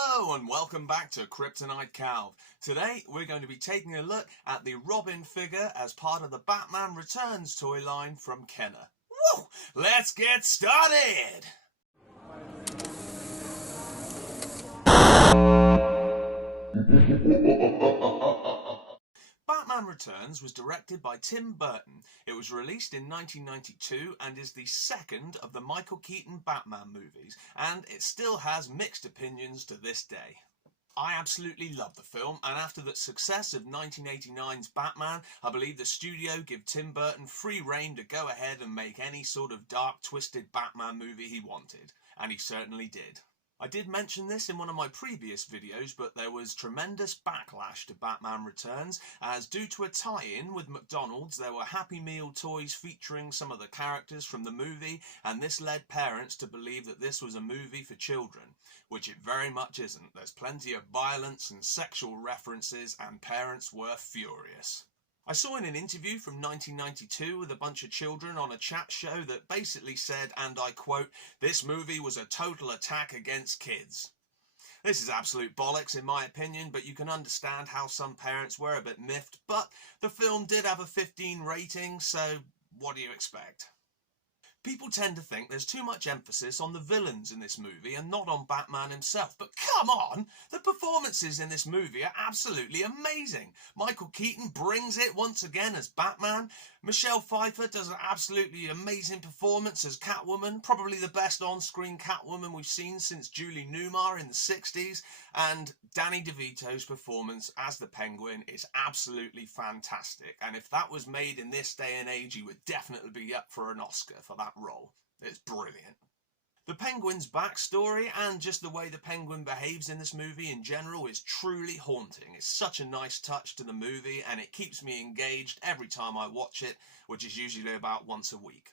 Hello and welcome back to Kryptonite-Calv. Today we're going to be taking a look at the Robin figure as part of the Batman Returns toy line from Kenner. Woo! Let's get started! Batman Returns was directed by Tim Burton. It was released in 1992 and is the second of the Michael Keaton Batman movies, and it still has mixed opinions to this day. I absolutely love the film, and after the success of 1989's Batman, I believe the studio gave Tim Burton free rein to go ahead and make any sort of dark, twisted Batman movie he wanted, and he certainly did. I did mention this in one of my previous videos, but there was tremendous backlash to Batman Returns, as due to a tie-in with McDonald's, there were Happy Meal toys featuring some of the characters from the movie, and this led parents to believe that this was a movie for children, which it very much isn't. There's plenty of violence and sexual references, and parents were furious. I saw in an interview from 1992 with a bunch of children on a chat show that basically said, and I quote, "This movie was a total attack against kids." This is absolute bollocks in my opinion, but you can understand how some parents were a bit miffed, but the film did have a 15 rating, so what do you expect? People tend to think there's too much emphasis on the villains in this movie and not on Batman himself. But come on! The performances in this movie are absolutely amazing. Michael Keaton brings it once again as Batman. Michelle Pfeiffer does an absolutely amazing performance as Catwoman, probably the best on-screen Catwoman we've seen since Julie Newmar in the 60s. And Danny DeVito's performance as the Penguin is absolutely fantastic. And if that was made in this day and age, he would definitely be up for an Oscar for that role. It's brilliant. The Penguin's backstory and just the way the Penguin behaves in this movie in general is truly haunting. It's such a nice touch to the movie and it keeps me engaged every time I watch it, which is usually about once a week.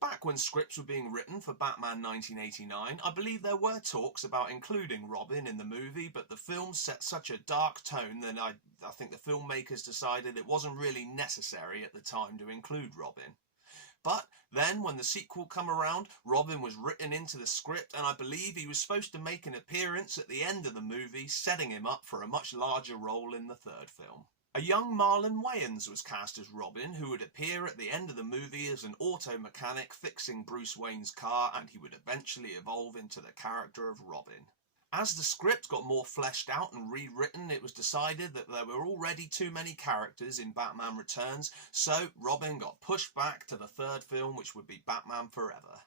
Back when scripts were being written for Batman 1989, I believe there were talks about including Robin in the movie, but the film set such a dark tone that I think the filmmakers decided it wasn't really necessary at the time to include Robin. But then, when the sequel come around, Robin was written into the script, and I believe he was supposed to make an appearance at the end of the movie, setting him up for a much larger role in the third film. A young Marlon Wayans was cast as Robin, who would appear at the end of the movie as an auto mechanic fixing Bruce Wayne's car, and he would eventually evolve into the character of Robin. As the script got more fleshed out and rewritten, it was decided that there were already too many characters in Batman Returns, so Robin got pushed back to the third film, which would be Batman Forever.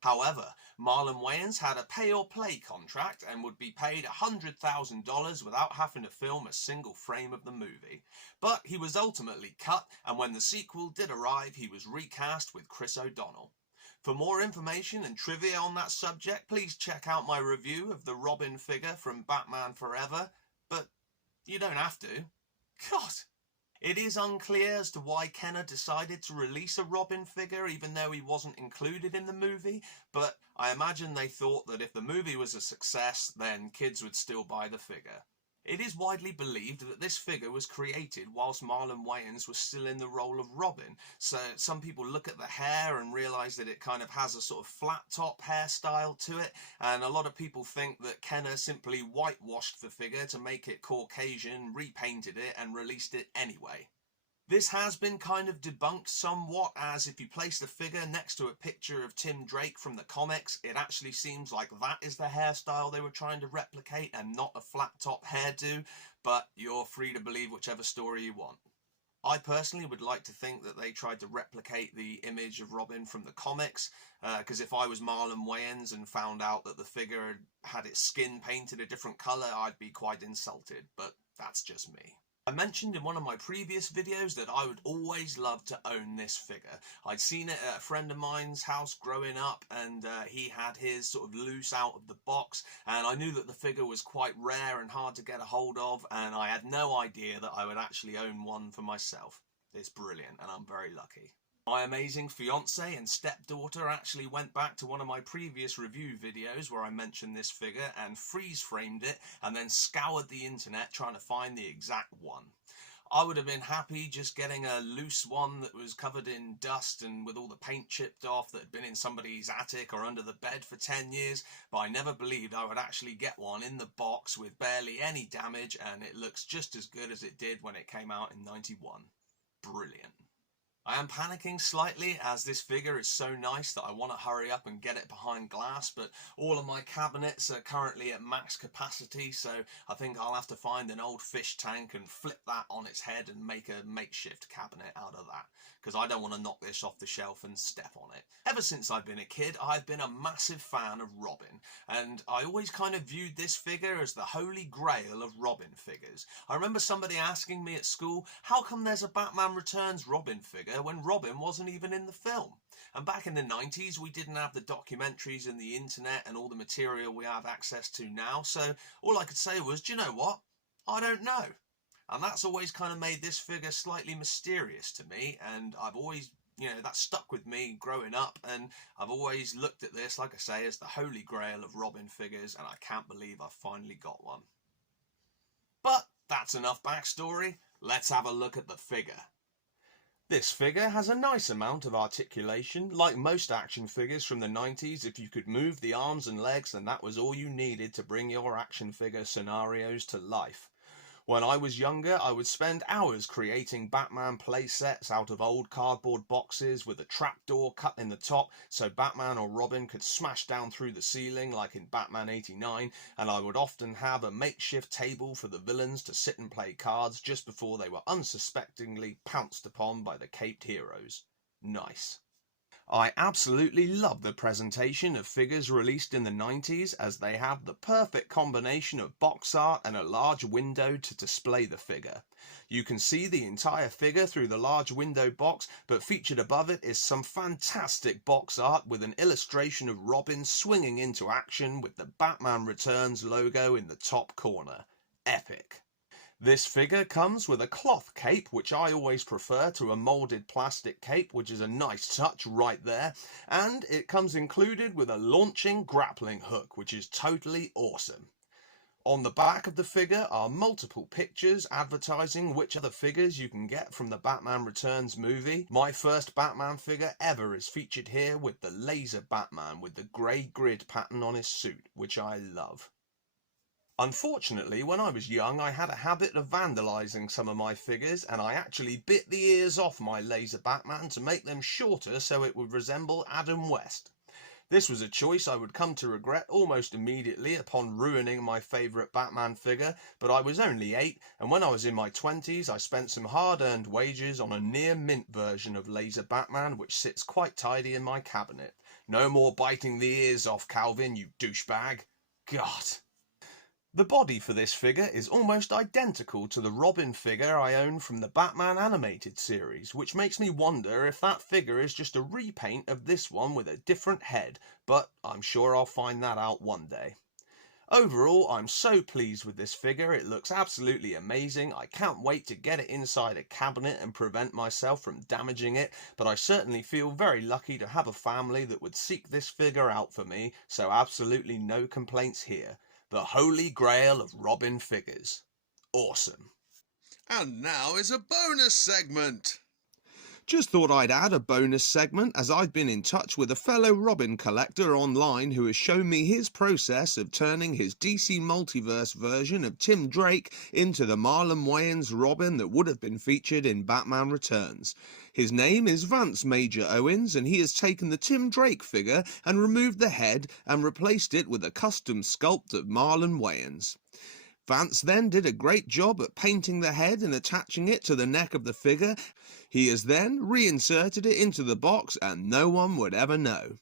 However, Marlon Wayans had a pay-or-play contract and would be paid $100,000 without having to film a single frame of the movie. But he was ultimately cut, and when the sequel did arrive, he was recast with Chris O'Donnell. For more information and trivia on that subject, please check out my review of the Robin figure from Batman Forever, but you don't have to. God! It is unclear as to why Kenner decided to release a Robin figure even though he wasn't included in the movie, but I imagine they thought that if the movie was a success, then kids would still buy the figure. It is widely believed that this figure was created whilst Marlon Wayans was still in the role of Robin, so some people look at the hair and realise that it kind of has a sort of flat top hairstyle to it, and a lot of people think that Kenner simply whitewashed the figure to make it Caucasian, repainted it and released it anyway. This has been kind of debunked somewhat, as if you place the figure next to a picture of Tim Drake from the comics, it actually seems like that is the hairstyle they were trying to replicate and not a flat top hairdo, but you're free to believe whichever story you want. I personally would like to think that they tried to replicate the image of Robin from the comics, because if I was Marlon Wayans and found out that the figure had its skin painted a different colour, I'd be quite insulted, but that's just me. I mentioned in one of my previous videos that I would always love to own this figure. I'd seen it at a friend of mine's house growing up, and he had his sort of loose out of the box, and I knew that the figure was quite rare and hard to get a hold of, and I had no idea that I would actually own one for myself. It's brilliant, and I'm very lucky. My amazing fiance and stepdaughter actually went back to one of my previous review videos where I mentioned this figure and freeze framed it and then scoured the internet trying to find the exact one. I would have been happy just getting a loose one that was covered in dust and with all the paint chipped off that had been in somebody's attic or under the bed for 10 years, but I never believed I would actually get one in the box with barely any damage, and it looks just as good as it did when it came out in '91. Brilliant. I am panicking slightly as this figure is so nice that I want to hurry up and get it behind glass, but all of my cabinets are currently at max capacity, so I think I'll have to find an old fish tank and flip that on its head and make a makeshift cabinet out of that, because I don't want to knock this off the shelf and step on it. Ever since I've been a kid, I've been a massive fan of Robin, and I always kind of viewed this figure as the holy grail of Robin figures. I remember somebody asking me at school, how come there's a Batman Returns Robin figure when Robin wasn't even in the film? And back in the 90s, we didn't have the documentaries and the internet and all the material we have access to now, so all I could say was, do you know what? I don't know. And that's always kind of made this figure slightly mysterious to me, and I've always, that stuck with me growing up, and I've always looked at this, like I say, as the holy grail of Robin figures, and I can't believe I've finally got one. But that's enough backstory. Let's have a look at the figure. This figure has a nice amount of articulation. Like most action figures from the 90s, if you could move the arms and legs, then that was all you needed to bring your action figure scenarios to life. When I was younger, I would spend hours creating Batman playsets out of old cardboard boxes with a trapdoor cut in the top so Batman or Robin could smash down through the ceiling like in Batman '89, and I would often have a makeshift table for the villains to sit and play cards just before they were unsuspectingly pounced upon by the caped heroes. Nice. I absolutely love the presentation of figures released in the 90s, as they have the perfect combination of box art and a large window to display the figure. You can see the entire figure through the large window box, but featured above it is some fantastic box art with an illustration of Robin swinging into action with the Batman Returns logo in the top corner. Epic. This figure comes with a cloth cape, which I always prefer to a moulded plastic cape, which is a nice touch right there, and it comes included with a launching grappling hook, which is totally awesome. On the back of the figure are multiple pictures advertising which other figures you can get from the Batman Returns movie. My first Batman figure ever is featured here with the laser Batman with the grey grid pattern on his suit, which I love. Unfortunately, when I was young, I had a habit of vandalising some of my figures, and I actually bit the ears off my laser Batman to make them shorter so it would resemble Adam West. This was a choice I would come to regret almost immediately upon ruining my favourite Batman figure, but I was only 8, and when I was in my 20s I spent some hard-earned wages on a near-mint version of Laser Batman, which sits quite tidy in my cabinet. No more biting the ears off, Calvin, you douchebag. God. The body for this figure is almost identical to the Robin figure I own from the Batman animated series, which makes me wonder if that figure is just a repaint of this one with a different head, but I'm sure I'll find that out one day. Overall, I'm so pleased with this figure. It looks absolutely amazing. I can't wait to get it inside a cabinet and prevent myself from damaging it, but I certainly feel very lucky to have a family that would seek this figure out for me, so absolutely no complaints here. The holy grail of Robin figures. Awesome. And now is a bonus segment. Just thought I'd add a bonus segment, as I've been in touch with a fellow Robin collector online who has shown me his process of turning his DC Multiverse version of Tim Drake into the Marlon Wayans Robin that would have been featured in Batman Returns. His name is Vance Major Owens, and he has taken the Tim Drake figure and removed the head and replaced it with a custom sculpt of Marlon Wayans. Vance then did a great job at painting the head and attaching it to the neck of the figure. He has then reinserted it into the box and no one would ever know.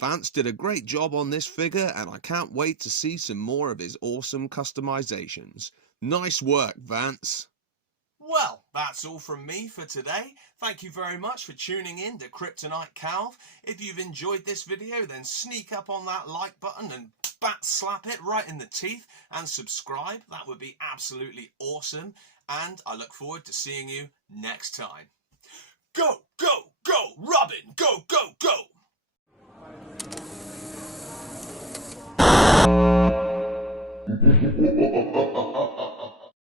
Vance did a great job on this figure, and I can't wait to see some more of his awesome customizations. Nice work, Vance. Well, that's all from me for today. Thank you very much for tuning in to Kryptonite-Calv. If you've enjoyed this video, then sneak up on that like button and bat slap it right in the teeth and subscribe. That would be absolutely awesome. And I look forward to seeing you next time. Go, go, go, Robin! Go, go, go!